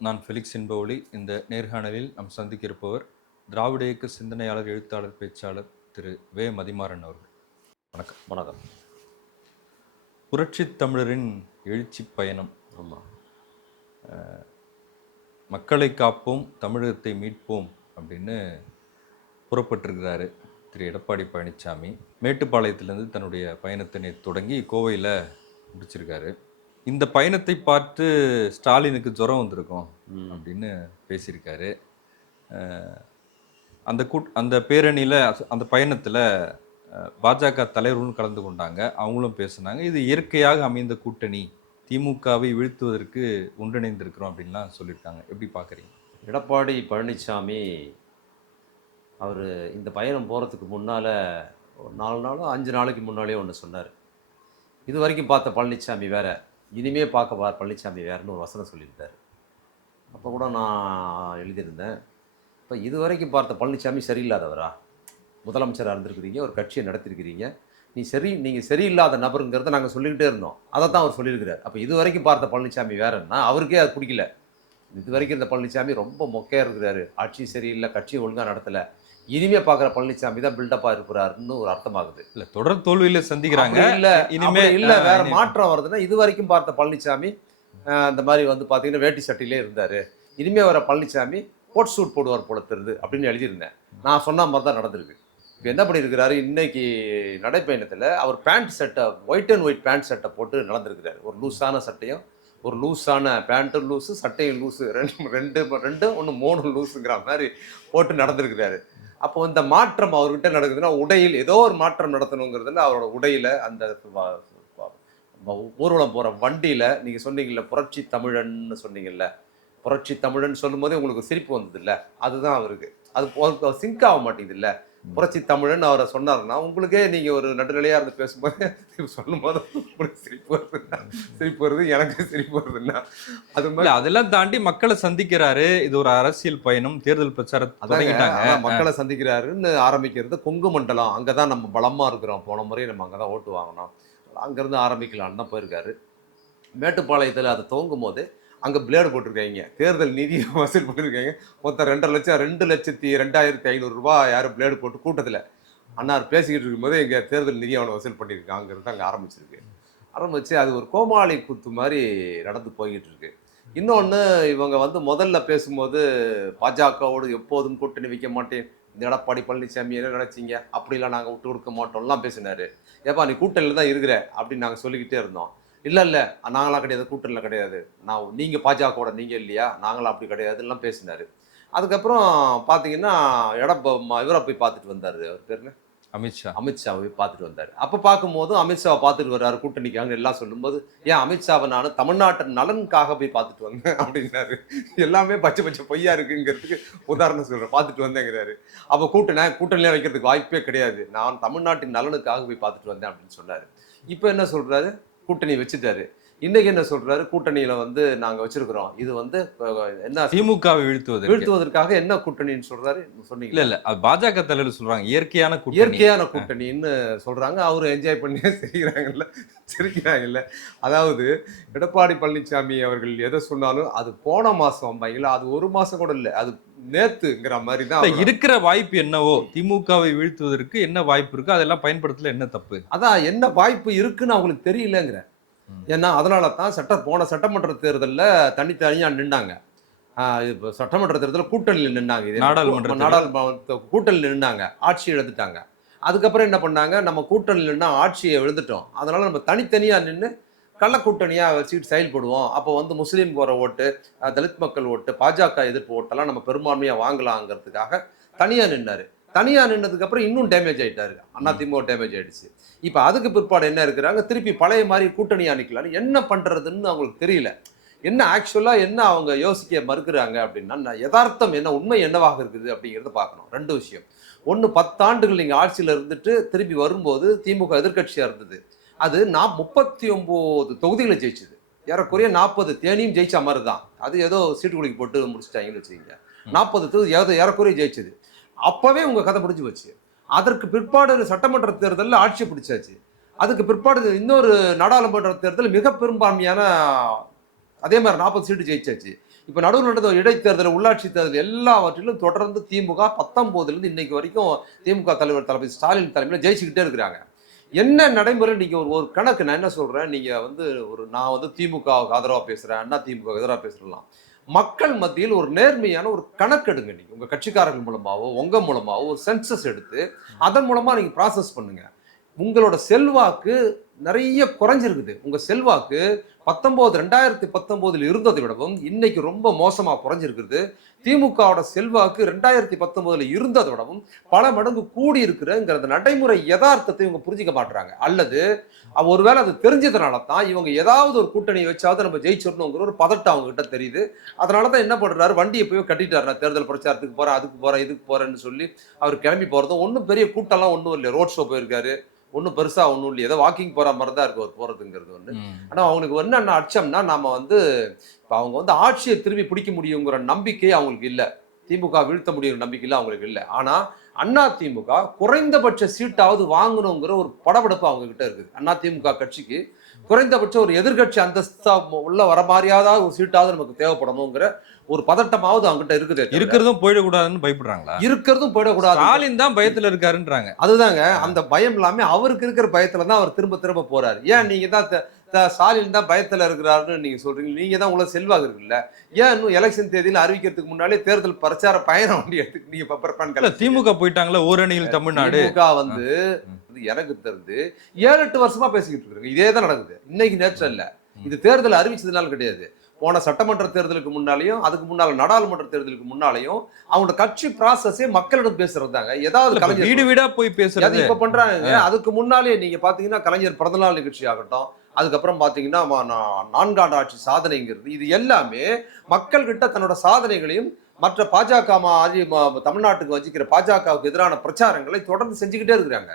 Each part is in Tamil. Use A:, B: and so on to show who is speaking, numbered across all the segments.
A: நான் ஃபெலிக்ஸ் என்பவொலி இந்த நேர்காணலில் நாம் சந்திக்க இருப்பவர் திராவிட இயக்க சிந்தனையாளர் எழுத்தாளர் பேச்சாளர் திரு. வே. மதிமாறன் அவர்கள். வணக்கம்.
B: வணக்கம்.
A: புரட்சி தமிழரின் எழுச்சி பயணம்.
B: ஆமாம்
A: மக்களை காப்போம் தமிழகத்தை மீட்போம் அப்படின்னு புறப்பட்டிருக்கிறாரு திரு. எடப்பாடி பழனிசாமி மேட்டுப்பாளையத்திலேருந்து தன்னுடைய பயணத்தினை தொடங்கி கோவையில் முடிச்சிருக்காரு. இந்த பயணத்தை பார்த்து ஸ்டாலினுக்கு ஜுரம் வந்திருக்கும். அப்படின்னு பேசியிருக்காரு. அந்த கூட் அந்த பேரணியில் அந்த பயணத்தில் பாஜக தலைவர்களும் கலந்து கொண்டாங்க. அவங்களும் பேசுனாங்க. இது இயற்கையாக அமைந்த கூட்டணி. திமுகவை வீழ்த்துவதற்கு ஒன்றிணைந்திருக்கிறோம் அப்படின்லாம் சொல்லியிருக்காங்க. எப்படி பார்க்குறீங்க?
B: எடப்பாடி பழனிசாமி அவர் இந்த பயணம் போகிறதுக்கு முன்னால் ஒரு நாலு நாளோ அஞ்சு நாளைக்கு முன்னாலே ஒன்று சொன்னார். இது வரைக்கும் பார்த்த பழனிசாமி வேற. இனிமே பார்க்க பார் பழனிசாமி வேறன்னு ஒரு வசனம் சொல்லியிருந்தார். அப்போ கூட நான் எழுதியிருந்தேன். இப்போ இது வரைக்கும் பார்த்த பழனிசாமி சரியில்லாதவரா? முதலமைச்சராக இருந்திருக்கிறீங்க ஒரு கட்சியை நடத்திருக்கிறீங்க நீ சரி நீங்கள் சரியில்லாத நபருங்கிறத நாங்கள் சொல்லிக்கிட்டே இருந்தோம். அதை தான் அவர் சொல்லியிருக்கிறார். அப்போ இது வரைக்கும் பார்த்த பழனிசாமி வேறன்னா அவருக்கே அது பிடிக்கல. இது வரைக்கும் இந்த பழனிசாமி ரொம்ப மொக்கையாக இருக்கிறாரு. ஆட்சி சரியில்லை கட்சி ஒழுங்காக நடத்தலை. இனிமே பார்க்குற பழனிசாமி தான் பில்டப்பாக இருக்கிறாருன்னு ஒரு அர்த்தமாகுது.
A: இல்ல தொடர் தோல்வியில சந்திக்கிறாங்க.
B: இல்ல
A: இனிமே
B: இல்ல வேற மாற்றம் வருதுன்னா இது வரைக்கும் பார்த்த பழனிசாமி அந்த மாதிரி வந்து பார்த்தீங்கன்னா வேட்டி சட்டிலே இருந்தார். இனிமேல் வர பழனிசாமி கோட் சூட் போடுவார் போல தெரியுது அப்படின்னு எழுதியிருந்தேன். நான் சொன்ன மாதிரி தான் நடந்திருக்கு. இப்போ என்ன பண்ணியிருக்கிறாரு? இன்னைக்கு நடைப்பயணத்தில் அவர் பேண்ட் சட்டை ஒயிட் அண்ட் ஒயிட் பேண்ட் சட்டை போட்டு நடந்திருக்கிறார். ஒரு லூஸான சட்டையும் ஒரு லூஸான பேண்ட்டும் லூஸு சட்டையும் லூஸு ரெண்டு ரெண்டு ரெண்டும் ஒன்று மூணு லூஸுங்கிற மாதிரி போட்டு நடந்திருக்கிறாரு. அப்போ இந்த மாற்றம் அவர்கிட்ட நடக்குதுன்னா உடையில் ஏதோ ஒரு மாற்றம் நடத்தணுங்கிறதுல அவரோட உடையில் அந்த ஊர்வலம் போற வண்டியில நீங்க சொன்னீங்கல்ல புரட்சி தமிழன்னு சொன்னீங்கல்ல. புரட்சி தமிழன் சொல்லும்போதே உங்களுக்கு சிரிப்பு வந்தது இல்ல அதுதான் அவருக்கு. அது சிங்க் ஆக மாட்டேங்குது இல்ல புரட்சி தமிழன் அவரை சொன்னாருன்னா உங்களுக்கே நீங்க ஒரு நடுநிலையா இருந்து பேசும்போது சொல்லும்போது உங்களுக்கு சிரிப்பு வருதுன்னா சிரிப்பு வருது எனக்கு சிரிப்பு வருதுன்னா. அது மாதிரி
A: அதெல்லாம் தாண்டி மக்களை சந்திக்கிறாரு. இது ஒரு அரசியல் பயணம் தேர்தல் பிரச்சாரம்
B: மக்களை சந்திக்கிறாருன்னு ஆரம்பிக்கிறது கொங்கு மண்டலம். அங்கதான் நம்ம பலமா இருக்கிறோம். போன முறை நம்ம அங்கதான் ஓட்டு வாங்கினோம். அங்கேருந்து ஆரம்பிக்கலான்னு தான் போயிருக்காரு. மேட்டுப்பாளையத்தில் அது துவங்கும் போது அங்கே பிளேடு போட்டிருக்காங்க. தேர்தல் நிதியை வசூல் பண்ணியிருக்காங்க மொத்தம் ரெண்டரை லட்சம் ரெண்டு லட்சத்தி ரெண்டாயிரத்தி ஐநூறுரூவா யாரும் பிளேடு போட்டு கூட்டத்தில் அன்னார் பேசிக்கிட்டு இருக்கும்போது இங்கே தேர்தல் நிதி அவனை வசூல் பண்ணியிருக்காங்கிறது அங்கே ஆரம்பிச்சிருக்கு. ஆரம்பித்து அது ஒரு கோமாளி கூத்து மாதிரி நடந்து போய்கிட்டு இருக்கு. இன்னொன்று இவங்க வந்து முதல்ல பேசும்போது பாஜகவோடு எப்போதும் கூட்டணி வைக்க மாட்டேன். இந்த எடப்பாடி பழனிசாமி என்ன நினச்சிங்க? அப்படிலாம் நாங்கள் விட்டு கொடுக்க மாட்டோம்லாம் பேசினார். ஏப்பா நீ கூட்டணியில் தான் இருக்கிற அப்படின்னு நாங்கள் சொல்லிக்கிட்டே இருந்தோம். இல்லை இல்லை நாங்களாம் கிடையாது கூட்டணியில் கிடையாது. நான் நீங்கள் பாஜகவோட நீங்கள் இல்லையா? நாங்களாம் அப்படி கிடையாதுலாம் பேசினாரு. அதுக்கப்புறம் பார்த்தீங்கன்னா எடப்ப இவரை போய் பார்த்துட்டு வந்தார். அவர் பேருங்க
A: அமித்ஷா.
B: அமித்ஷாவை போய் பார்த்துட்டு வந்தார். அப்போ பார்க்கும்போதும் அமித்ஷாவை பார்த்துட்டு வர்றாரு கூட்டணிக்காங்க எல்லாம் சொல்லும்போது ஏன் அமித்ஷாவை நான் தமிழ்நாட்டு நலனுக்காக போய் பார்த்துட்டு வந்தேன்? அப்படின்னாரு. எல்லாமே பச்சை பச்சை பொய்யா இருக்குங்கிறதுக்கு உதாரணம் சொல்கிறேன் பார்த்துட்டு வந்தேங்கிறாரு. அப்போ கூட்டணி கூட்டணியாக வைக்கிறதுக்கு வாய்ப்பே கிடையாது. நான் தமிழ்நாட்டின் நலனுக்காக போய் பார்த்துட்டு வந்தேன் அப்படின்னு சொன்னார். இப்போ என்ன சொல்கிறாரு கூட்டணி வச்சுட்டாரு. இன்னைக்கு என்ன சொல்றாரு? கூட்டணியில வந்து நாங்க வச்சிருக்கிறோம். இது வந்து என்ன
A: திமுகவை வீழ்த்துவதற்கு.
B: வீழ்த்துவதற்காக என்ன கூட்டணின்னு சொல்றாரு? சொன்னீங்க.
A: இல்ல இல்ல. பாஜக தலைவர் சொல்றாங்க. இயற்கையான கூட்டணி.
B: இயற்கையான கூட்டணின்னு சொல்றாங்க. அவரு என்ஜாய் பண்ணி சிரிக்கிறாங்கல்ல. சிரிக்கிறாங்கல்ல. அதாவது எடப்பாடி பழனிசாமி அவர்கள் எதை சொன்னாலும் அது போன மாசம் அம்பாங்களா அது ஒரு மாசம் கூட இல்ல. அது நேத்துங்கிற மாதிரி தான்
A: இருக்கிற வாய்ப்பு என்னவோ திமுகவை வீழ்த்துவதற்கு என்ன வாய்ப்பு இருக்கு அதெல்லாம் பயன்படுத்தல என்ன தப்பு?
B: அதான் என்ன வாய்ப்பு இருக்குன்னு அவங்களுக்கு தெரியலங்கிற. ஏன்னா அதனால தான் சட்ட போன சட்டமன்ற தேர்தலில் தனித்தனியாக நின்னாங்க. ஆஹ் இப்போ சட்டமன்ற தேர்தலில் கூட்டணியில் நின்னாங்க. இது
A: நாடாளுமன்ற.
B: நாடாளுமன்ற கூட்டணியில் நின்னாங்க. ஆட்சி எழுந்துட்டாங்க அதுக்கப்புறம் என்ன பண்ணாங்க? நம்ம கூட்டணியில் நின்னா ஆட்சியை எழுந்துட்டோம் அதனால நம்ம தனித்தனியாக நின்று கள்ள கூட்டணியாக வச்சுக்கிட்டு செயல்படுவோம். அப்போ வந்து முஸ்லீம் போகிற ஓட்டு தலித் மக்கள் ஓட்டு பாஜக எதிர்ப்பு ஓட்டெல்லாம் நம்ம பெரும்பான்மையாக வாங்கலாங்கிறதுக்காக தனியாக நின்னாரு. தனியாக நின்னதுக்கு அப்புறம் இன்னும் டேமேஜ் ஆயிட்டாரு. அண்ணா திமுக டேமேஜ் ஆயிடுச்சு. இப்போ அதுக்கு பிற்பாடு என்ன இருக்கிறாங்க? திருப்பி பழைய மாதிரி கூட்டணி அணிக்கலான்னு என்ன பண்ணுறதுன்னு அவங்களுக்கு தெரியல. என்ன ஆக்சுவலாக என்ன அவங்க யோசிக்க மறுக்கிறாங்க அப்படின்னா யதார்த்தம் என்ன உண்மை என்னவாக இருக்குது அப்படிங்கிறத பார்க்கணும். ரெண்டு விஷயம். ஒன்று பத்தாண்டுகள் நீங்கள் ஆட்சியில் இருந்துட்டு திருப்பி வரும்போது திமுக எதிர்க்கட்சியாக இருந்தது. அது நான் முப்பத்தி ஒம்பது தொகுதிகளை ஜெயிச்சது. ஏறக்குறைய நாற்பது தேனியும் ஜெயிச்ச மாதிரி தான் அது ஏதோ சீட்டு குலுக்கி போட்டு முடிச்சிட்டாங்கன்னு வச்சுக்கோங்க. நாற்பது தொகுதி ஏதோ ஏறக்குறைய ஜெயிச்சது. அப்போவே உங்கள் கதை பிடிச்சி போச்சு. அதற்கு பிற்பாடு சட்டமன்ற தேர்தலில் ஆட்சி பிடிச்சாச்சு. அதுக்கு பிற்பாடு இன்னொரு நாடாளுமன்ற தேர்தல் மிக பெரும்பான்மையான அதே மாதிரி நாற்பது சீட்டு ஜெயிச்சாச்சு. இப்போ நடுவில் நடந்த இடைத்தேர்தல் உள்ளாட்சி தேர்தல் எல்லாவற்றிலும் தொடர்ந்து திமுக பத்தொம்போதுலேருந்து இன்னைக்கு வரைக்கும் திமுக தலைவர் தளபதி ஸ்டாலின் தலைமையில் ஜெயிச்சுக்கிட்டே இருக்கிறாங்க. என்ன நடைமுறை நீங்கள் ஒரு ஒரு கணக்கு நான் என்ன சொல்கிறேன் நீங்கள் வந்து ஒரு நான் வந்து திமுகவுக்கு ஆதரவாக பேசுகிறேன் அண்ணா திமுக எதிராக பேசுகிறலாம் மக்கள் மத்தியில் ஒரு நேர்மையான ஒரு கணக்கு எடுங்க நீங்க. உங்க கட்சிக்காரர்கள் மூலமாவோ உங்க மூலமாவோ ஒரு சென்சஸ் எடுத்து அதன் மூலமா நீங்க ப்ராசஸ் பண்ணுங்க. உங்களோட செல்வாக்கு நிறைய குறைஞ்சிருக்குது. உங்கள் செல்வாக்கு பத்தொம்போது ரெண்டாயிரத்தி பத்தொம்போதில் இருந்ததை விடவும் இன்னைக்கு ரொம்ப மோசமாக குறைஞ்சிருக்குது. திமுகவோட செல்வாக்கு ரெண்டாயிரத்தி பத்தொம்போதில் இருந்ததை விடவும் பல மடங்கு கூடி இருக்கிறங்கிற நடைமுறை யதார்த்தத்தை இவங்க புரிஞ்சிக்க மாட்டுறாங்க அல்லது ஒருவேளை அது தெரிஞ்சதுனால தான் இவங்க ஏதாவது ஒரு கூட்டணி வச்சாவது நம்ம ஜெயிச்சிடணுங்கிற ஒரு பதட்டம் அவங்க கிட்ட தெரியுது. அதனால தான் என்ன பண்றாரு? வண்டியை போய் கட்டிட்டாரு. நான் தேர்தல் பிரச்சாரத்துக்கு போறேன் அதுக்கு போறேன் இதுக்கு போறேன்னு சொல்லி அவர் கிளம்பி போறதும் ஒன்றும் பெரிய கூட்டம்லாம் ஒன்றும் இல்லை. ரோட் ஷோ போயிருக்காரு. ஒன்றும் பெருசா ஒன்றும் இல்லை ஏதோ வாக்கிங் போற மாதிரி தான் இருக்கு அவர் போறதுங்கிறது ஒன்று
A: ம்.
B: ஆனா அவங்களுக்கு என்னென்ன அச்சம்னா நாம வந்து இப்போ அவங்க வந்து ஆட்சியை திரும்பி பிடிக்க முடியுங்கிற நம்பிக்கை அவங்களுக்கு இல்லை. திமுக வீழ்த்த முடியுங்கிற நம்பிக்கை இல்லை அவங்களுக்கு இல்லை. ஆனா அண்ணா திமுக குறைந்தபட்ச சீட்டாவது வாங்கணுங்கிற ஒரு படபடப்பு அவங்க கிட்ட இருக்குது. அண்ணா திமுக கட்சிக்கு குறைந்தபட்ச ஒரு எதிர்க்கட்சி அந்தஸ்தா உள்ள வர மாதிரியாவது ஒரு சீட்டாவது நமக்கு தேவைப்படணுங்கிற ஒரு பதட்டமாவது அவங்ககிட்ட இருக்குதே
A: இருக்கிறதும் போயிடக்கூடாதுன்னு பயப்படுறாங்களா?
B: இருக்கிறதும் போயிடக்கூடாது.
A: ஸ்டாலின் தான் பயத்துல இருக்காருன்றாங்க.
B: அதுதாங்க அந்த பயம் இல்லாம அவருக்கு இருக்கிற பயத்துல தான் அவர் திரும்ப திரும்ப போறாரு. ஏன் நீங்க தான் ஸ்டாலின் தான் பயத்துல இருக்கிறாருன்னு நீங்க சொல்றீங்க. நீங்க தான் உங்களை செல்வாக்கு இருக்குல்ல ஏன் இன்னும் எலெக்ஷன் தேதியில அறிவிக்கிறதுக்கு முன்னாலே தேர்தல் பிரச்சார பயண வண்டி எடுத்து நீங்க ப்ரிப்பேர்
A: இல்ல திமுக போயிட்டாங்களே ஓரணியில் தமிழ்நாடு.
B: திமுக வந்து எனக்கு தெரிந்து ஏழு எட்டு வருஷமா பேசிக்கிட்டு இருக்காங்க. இதே தான் நடக்குது. இன்னைக்கு நேற்று இல்ல இது தேர்தல் அறிவிச்சதுனால கிடையாது. போன சட்டமன்ற தேர்தலுக்கு முன்னாலேயும் அதுக்கு முன்னால நாடாளுமன்ற தேர்தலுக்கு முன்னாலேயும் அவங்களோட கட்சி ப்ராசஸே மக்களிடம் பேசுறதாங்க ஏதாவது
A: இல்ல, இப்ப
B: கலைஞர்
A: வீடு வீடா போய் பேசுறது.
B: இப்ப பண்றாங்க. அதுக்கு முன்னாலே நீங்க பாத்தீங்கன்னா கலைஞர் பிறந்தநாள் நிகழ்ச்சி ஆகட்டும் அதுக்கப்புறம் பாத்தீங்கன்னா நான்காண்டு ஆட்சி சாதனைங்கிறது இது எல்லாமே மக்கள் கிட்ட தன்னோட சாதனைகளையும் மற்ற பாஜக தமிழ்நாட்டுக்கு வச்சுக்கிற பாஜகவுக்கு எதிரான பிரச்சாரங்களை தொடர்ந்து செஞ்சுக்கிட்டே இருக்கிறாங்க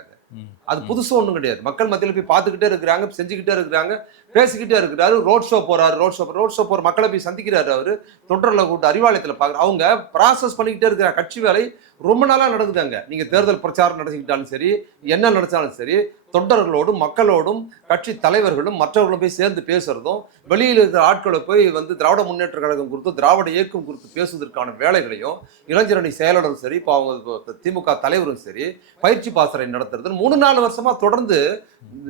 B: அது புதுசு ஒண்ணும் கிடையாது. மக்கள் மத்தியில போய் பார்த்துக்கிட்டே இருக்கிறாங்க செஞ்சுக்கிட்டே இருக்கிறாங்க பேசிக்கிட்டே இருக்கிறாரு ரோட் ஷோ போறாரு ரோட் ஷோ ரோட் ஷோ போற மக்களை போய் சந்திக்கிறாரு அவரு. தொண்டர்ல கூட்டு அறிவாலயத்துல பாக்குற அவங்க ப்ராசஸ் பண்ணிக்கிட்டே இருக்கிற கட்சி வேலை ரொம்ப நாளா நடக்குதாங்க. நீங்க தேர்தல் பிரச்சாரம் நடத்திக்கிட்டாலும் சரி என்ன நடத்தாலும் சரி தொண்டர்களோடும் மக்களோடும் கட்சி தலைவர்களும் மற்றவர்களும் போய் சேர்ந்து பேசுறதும் வெளியில் இருக்கிற ஆட்களை போய் வந்து திராவிட முன்னேற்ற கழகம் குறித்து திராவிட இயக்கம் குறித்து பேசுவதற்கான வேலைகளையும் இளைஞரணி செயலாளரும் சரி இப்போ அவங்க திமுக தலைவரும் சரி பயிற்சி பாசறை நடத்துறது மூணு நாலு வருஷமா தொடர்ந்து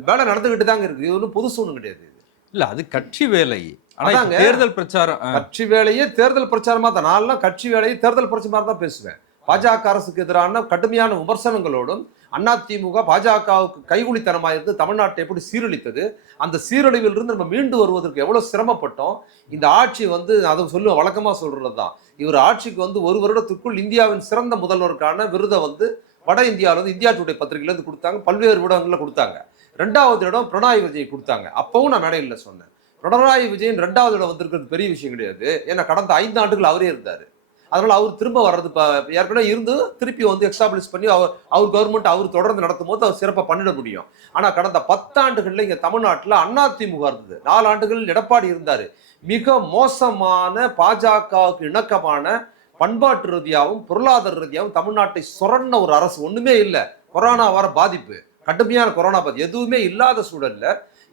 B: வேலை நடந்துகிட்டு தாங்க இருக்கு இது ஒன்றும் புதுசு ஒன்றும் கிடையாது
A: இல்ல அது கட்சி வேலை.
B: அதாங்க.
A: தேர்தல் பிரச்சாரம்
B: கட்சி வேலையே தேர்தல் பிரச்சாரமா தான். நான்லாம் கட்சி வேலையை தேர்தல் பிரச்சாரமா தான் பேசுவேன். பாஜக அரசுக்கு எதிரான கடுமையான விமர்சனங்களோடும் அதிமுக பாஜகவுக்கு கைகுலித்தனமா இருந்து தமிழ்நாட்டை எப்படி சீரழித்தது? அந்த சீரழிவிலிருந்து நம்ம மீண்டு வருவதற்கு எவ்வளோ சிரமப்பட்டோம்? இந்த ஆட்சி வந்து அதை சொல்லு வழக்கமாக சொல்கிறது தான் இவர் ஆட்சிக்கு வந்து ஒரு வருடத்துக்குள் இந்தியாவின் சிறந்த முதல்வருக்கான விருதை வந்து வட இந்தியாவிலேருந்து இந்தியா டுடே பத்திரிகையிலேருந்து கொடுத்தாங்க. பல்வேறு ஊடகங்களில் கொடுத்தாங்க. ரெண்டாவது இடம் பிரணாய் விஜய் கொடுத்தாங்க. அப்பவும் நான் மேடையில் சொன்னேன். பினராயி விஜயன் ரெண்டாவது இடம் வந்திருக்கிறது பெரிய விஷயம் கிடையாது. ஏன்னா கடந்த ஐந்து ஆண்டுகள் அவரே இருந்தார். அதனால அவர் திரும்ப வர்றது இப்போ ஏற்கனவே இருந்து திருப்பி வந்து எக்ஸ்டாப்ளிஷ் பண்ணி அவர் அவர் கவர்மெண்ட் அவர் தொடர்ந்து நடத்தும் போது அவர் சிறப்பாக பண்ணிட முடியும். ஆனால் கடந்த பத்தாண்டுகளில் இங்கே தமிழ்நாட்டில் அதிமுக இருந்தது. நாலு ஆண்டுகள் எடப்பாடி இருந்தார். மிக மோசமான பாஜகவுக்கு இணக்கமான பண்பாட்டு ரீதியாகவும் பொருளாதார ரீதியாகவும் தமிழ்நாட்டை சுரண்ட ஒரு அரசு ஒன்றுமே இல்லை. கொரோனா வர பாதிப்பு. கடுமையான கொரோனா பாதிப்பு. எதுவுமே இல்லாத சூழல்ல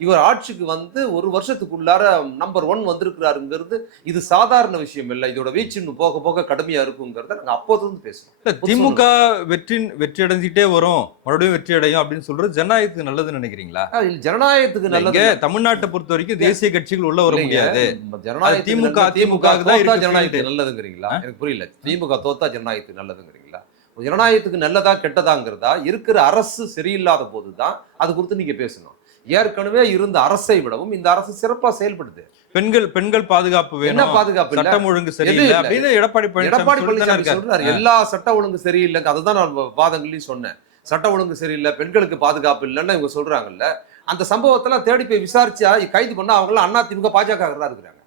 B: இவர் ஆட்சிக்கு வந்து ஒரு வருஷத்துக்குள்ளார நம்பர் ஒன் வந்திருக்கிறாருங்கிறது இது சாதாரண விஷயம் இல்லை. இதோட வீச்சு இன்னும் போக போக கடுமையா இருக்குங்கிறத நாங்க அப்போது பேசுறோம்.
A: இல்ல, திமுக வெற்றி வெற்றி அடைஞ்சிட்டே வரும். மறுபடியும் வெற்றி அடையும் அப்படின்னு சொல்றது ஜனநாயகத்துக்கு நல்லதுன்னு நினைக்கிறீங்களா?
B: ஜனநாயகத்துக்கு நல்லது
A: தமிழ்நாட்டை பொறுத்த வரைக்கும் தேசிய கட்சிகள் உள்ள வர. முடியாது.
B: ஜனநாயகத்துக்கு
A: திமுக. திமுக தான்
B: ஜனநாயகத்துக்கு நல்லதுங்கிறீங்களா? எனக்கு புரியல. திமுக தோத்தா ஜனநாயகத்துக்கு நல்லதுங்கிறீங்களா? ஜனநாயகத்துக்கு நல்லதா கெட்டதாங்கிறதா இருக்கிற அரசு சரியில்லாத போதுதான் அது குறித்து நீங்க பேசணும். ஏற்கனவே இருந்த அரசை விடவும் இந்த அரசு சிறப்பா செயல்படுது.
A: பெண்கள் பெண்கள் பாதுகாப்பு
B: என்ன பாதுகாப்பு
A: சட்டம் ஒழுங்கு சரியில்லை. அப்படின்னு எடப்பாடி
B: எடப்பாடி
A: பழனிசாமி.
B: சொல்றாரு. எல்லா சட்ட ஒழுங்கு சரியில்லைங்க. அதுதான் நான் வாதங்களையும் சொன்னேன். சட்ட ஒழுங்கு சரியில்லை பெண்களுக்கு பாதுகாப்பு இல்லைன்னு இவங்க சொல்றாங்கல்ல. அந்த சம்பவத்தெல்லாம் தேடி போய் விசாரிச்சா கைது பண்ணா அவங்க எல்லாம் அண்ணா திமுக பாஜக இருக்கிறாங்க.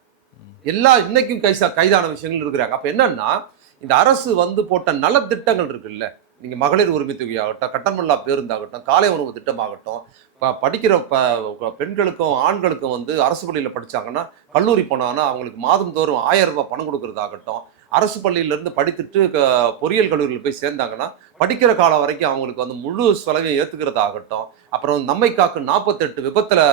B: எல்லா இன்னைக்கும் கைசா கைதான விஷயங்கள் இருக்கிறாங்க. அப்ப என்னன்னா இந்த அரசு வந்து போட்ட நலத்திட்டங்கள் இருக்குல்ல? நீங்கள் மகளிர் உரிமை தொகையாகட்டும் கட்டணமில்லா பேருந்தாகட்டும் காலை உணவு திட்டமாகட்டும் இப்போ படிக்கிற ப- பெண்களுக்கும் ஆண்களுக்கும் வந்து அரசு பள்ளியில் படிச்சாங்கன்னா கல்லூரி போனாங்கன்னா அவங்களுக்கு மாதந்தோறும் ஆயிரம் ரூபாய் பணம் கொடுக்கறதாகட்டும் அரசு பள்ளியிலேருந்து படித்துட்டு பொறியியல் கல்லூரியில் போய் சேர்ந்தாங்கன்னா படிக்கிற காலம் வரைக்கும் அவங்களுக்கு வந்து முழு செலவையும் ஏற்றுக்கிறதாகட்டும் அப்புறம் நம்மை காக்கு நாற்பத்தெட்டு விபத்தில்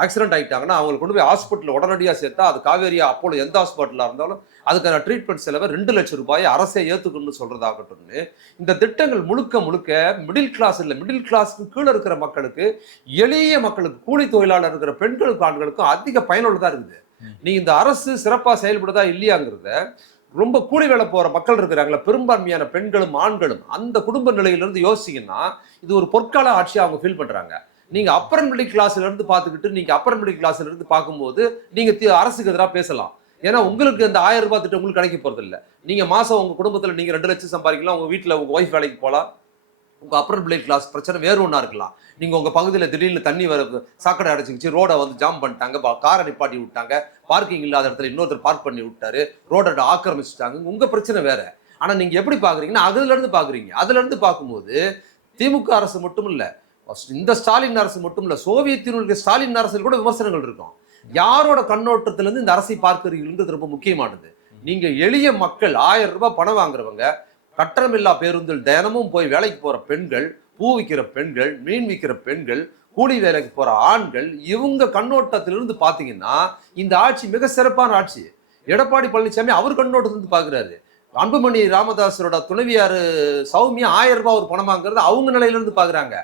B: ஆக்சிடென்ட் ஆகிட்டாங்கன்னா அவங்களை கொண்டு போய் ஹாஸ்பிட்டல் உடனடியாக சேர்த்தா அது காவேரியா அப்போலோ எந்த ஹாஸ்பிட்டலாக இருந்தாலும் அதுக்கான ட்ரீட்மெண்ட் செலவை ரெண்டு லட்சம் ரூபாயை அரசே ஏற்றுக்கணும்னு சொல்றதாகட்டும்னு இந்த திட்டங்கள் முழுக்க முழுக்க மிடில் கிளாஸ் இல்லை மிடில் கிளாஸ்க்கு கீழே இருக்கிற மக்களுக்கு எளிய மக்களுக்கு கூலி தொழிலாளர் இருக்கிற பெண்களுக்கு ஆண்களுக்கும் அதிக பயனுள்ளதா இருக்குது. நீ இந்த அரசு சிறப்பாக செயல்படுதா இல்லையாங்கிறத ரொம்ப கூலி வேலை போற மக்கள் இருக்கிறாங்களே பெரும்பான்மையான பெண்களும் ஆண்களும் அந்த குடும்ப நிலையிலிருந்து யோசிச்சீங்கன்னா இது ஒரு பொற்கால ஆட்சியா அவங்க ஃபீல் பண்றாங்க. நீங்க அப்பர் மிடில் கிளாஸ்ல இருந்து பார்த்துக்கிட்டு நீங்க அப்பர் மிடில் கிளாஸ்ல இருந்து பார்க்கும்போது நீங்க தி- அரசுக்கு எதிராக பேசலாம். ஏன்னா உங்களுக்கு அந்த ஆயிரம் ரூபாய் திட்டம் உங்களுக்கு கிடைக்க போறது இல்ல. நீங்க மாசம் உங்க குடும்பத்துல நீங்க ரெண்டு லட்சம் சம்பாதிக்கலாம் உங்க வீட்டுல உங்க ஒய்ஃப் வேலைக்கு போகலாம் உங்க அப்பர் மிடில் கிளாஸ் பிரச்சனை வேறு ஒன்றா இருக்கலாம். நீங்க உங்க பகுதியில் திடீர்னு தண்ணி வர சாக்கடை அடைச்சிக்கிச்சு ரோடை வந்து ஜாம் பண்ணிட்டாங்க காரை நிப்பாட்டி விட்டாங்க பார்க்கிங் இல்லாத இடத்துல இன்னொருத்தர் பார்க் பண்ணி விட்டாரு ரோட ஆக்கிரமிச்சிட்டாங்க. உங்க பிரச்சனை வேற. ஆனா நீங்க எப்படி பாக்குறீங்கன்னா அதுல இருந்து பாக்குறீங்க அதுல இருந்து பார்க்கும்போது திமுக அரசு மட்டும் இல்லை இந்த ஸ்டாலின் அரசு மட்டும் இல்லை சோவியத் ஸ்டாலின் அரசில் கூட விமர்சனங்கள் இருக்கும். யாரோட கண்ணோட்டத்திலிருந்து இந்த அரசை பார்க்கிறீங்கன்றது ரொம்ப முக்கியமானது. நீங்க எளிய மக்கள் ஆயிரம் ரூபாய் பணம் வாங்குறவங்க கட்டணமில்லா பேருந்தில் தினமும் போய் வேலைக்கு போற பெண்கள் பூ விற்கிற பெண்கள் மீன் விற்கிற பெண்கள் கூலி வேலைக்கு போற ஆண்கள் இவங்க கண்ணோட்டத்திலிருந்து பார்த்தீங்கன்னா இந்த ஆட்சி மிக சிறப்பான ஆட்சி. எடப்பாடி பழனிசாமி அவர் கண்ணோட்டத்திலிருந்து பார்க்குறாரு அன்புமணி ராமதாசரோட துணைவியார் சௌமியா ஆயிரம் ரூபாய் ஒரு பணமாங்கிறது அவங்க நிலையிலிருந்து பார்க்குறாங்க